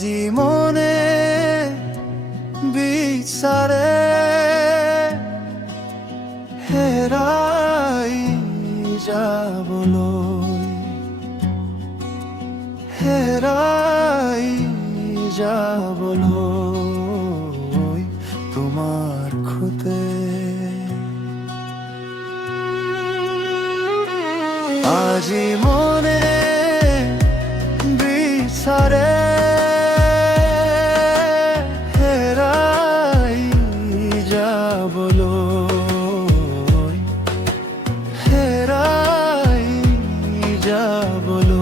আজি মনে বিচাৰে হেৰাই যাবলৈ, হেৰাই যাবলৈ তোমাৰ খুঁতে। আজি মনে বিচাৰে হেৰাই যাবলৈ, হেৰাই যাবলৈ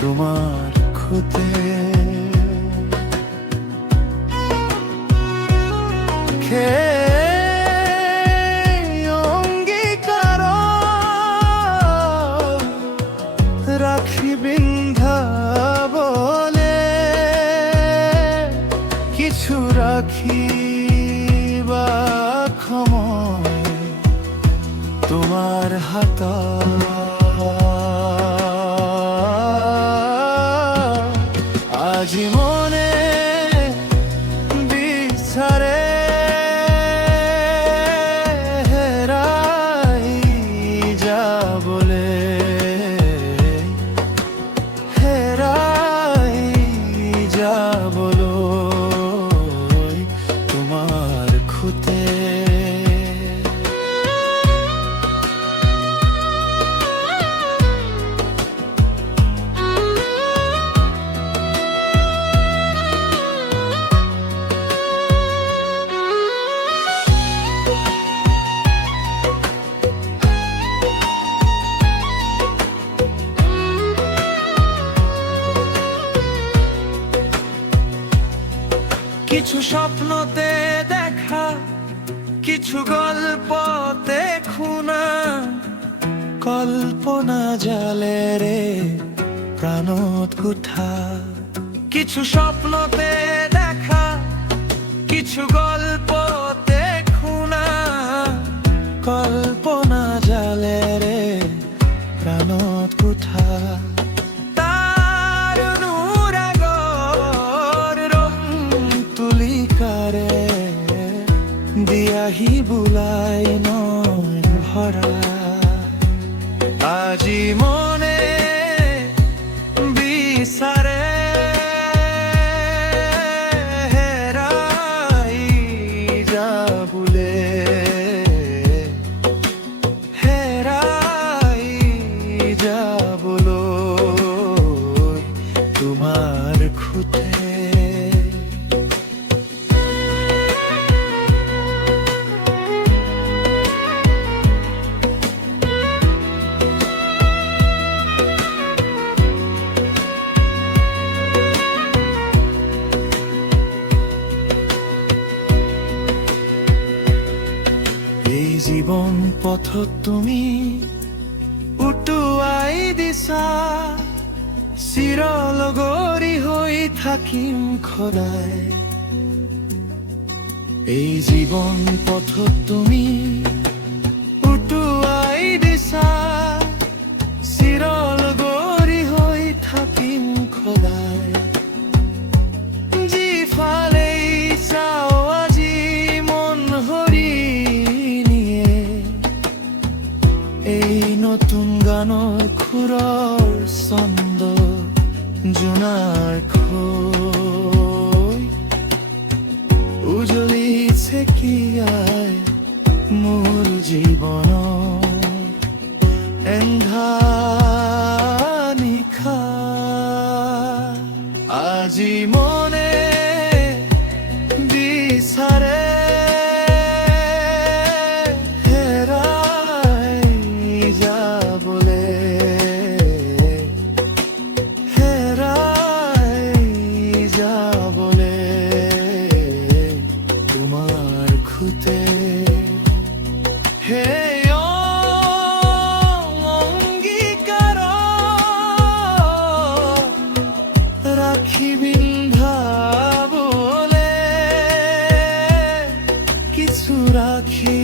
তোমাৰ খুঁতে। রাখি বিন্ধাবলে কিছু রাখিবা সময় তোমার হাতত। আজি মনে বিচাৰে হেৰাই যাবলে, হেৰাই যাবলৈ তোমাৰ খুঁতে। কিছু স্বপ্নতে দেখা, কিছু গল্পতে খুনা, কল্পনা জালে রে প্রাণত কুঠা। কিছু স্বপ্নতে দেখা, কিছু গল্পতে খুনা, কল্পনা জালে রে প্রাণত কুঠা। দিয়াহি বুলাই নয় ভরা। আজি মনে বিচাৰে হেৰাই যাবলে, হেৰাই যাবলৈ তোমাৰ খুঁতে। এই জীৱন পথত তুমি উটুৱাই দিছা, চিৰলগৰী হৈ থাকিম সদায়। এই জীৱন পথত তুমি উটুৱাই দিছা, চিৰলগৰী হৈ থাকিম সদায়। যিফালেই চাও আজি মন হৰি এই নতুন গানৰ খুৰৰ ছন্দ জোনাৰ খৈ উজলিছে কিয়াই মোৰ জীৱন এন্ধাৰ নিশা। আজি মনে বিচাৰে তোমার খুঁতে। হে অঙ্গীকার রাখি বিন্ধাবলে কিছু রাখি